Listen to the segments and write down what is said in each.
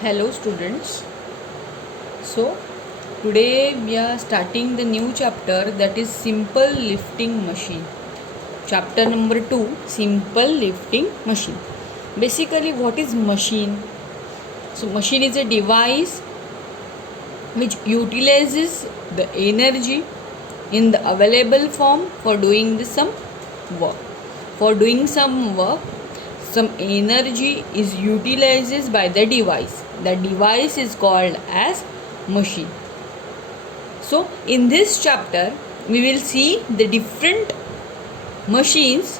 Hello students. So today we are starting the new chapter, that is simple lifting machine. Chapter number 2, simple lifting machine. Basically what is machine? So machine is a device which utilizes the energy in the available form for doing some work. For doing some work, some energy is utilized by the device. The device is called as machine. So in this chapter we will see the different machines,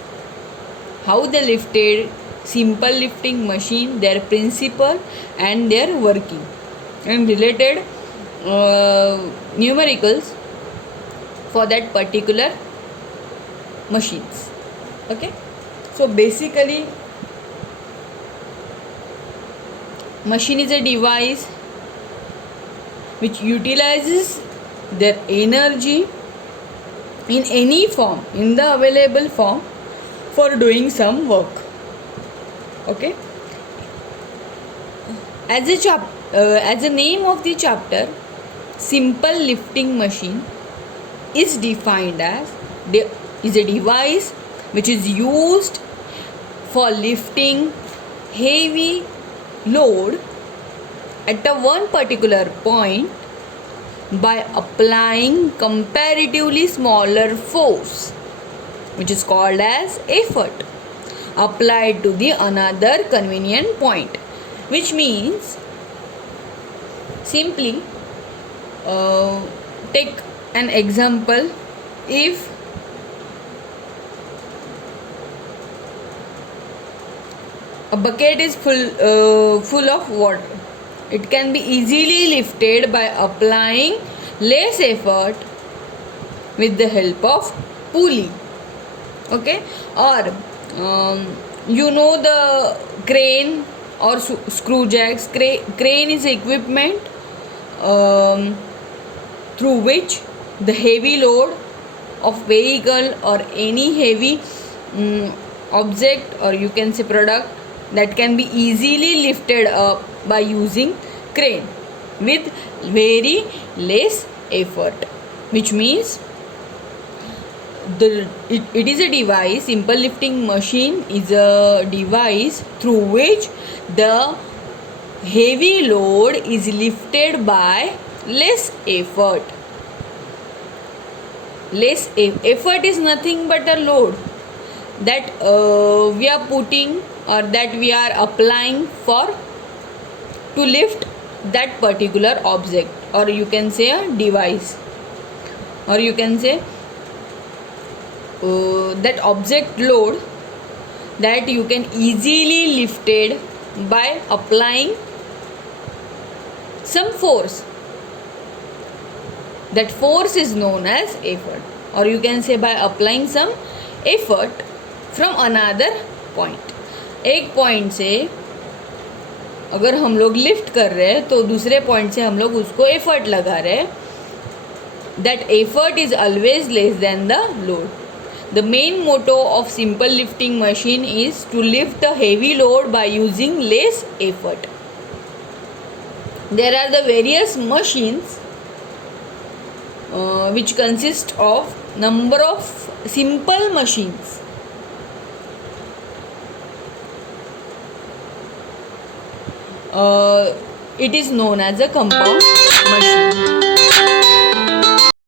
how they lifted, simple lifting machine, their principle and their working, and related numericals for that particular machines. Okay, so basically machine is a device which utilizes their energy in any form, in the available form, for doing some work. Okay, as the name of the chapter, simple lifting machine is defined as is a device which is used for lifting heavy load at a one particular point by applying comparatively smaller force, which is called as effort, applied to the another convenient point. Which means, simply take an example. If a bucket is full of water, it can be easily lifted by applying less effort with the help of pulley. Okay, or the crane or screw jacks. Crane is equipment through which the heavy load of vehicle or any heavy object, or you can say product, that can be easily lifted up by using crane with very less effort. Which means it is a device, simple lifting machine is a device through which the heavy load is lifted by less effort. Effort is nothing but a load that we are putting, or that we are applying for to lift that particular object, or you can say a device, or you can say that object load that you can easily lifted by applying some force. That force is known as effort, or you can say by applying some effort from another point. एक point से अगर हम लोग lift कर रहे हैं तो दूसरे पॉइंट से हम लोग उसको एफर्ट लगा रहे हैं. That effort is always less than the load. The main motto of simple lifting machine is to lift the heavy load by using less effort. There are the various machines which consist of number of simple machines. It is known as a compound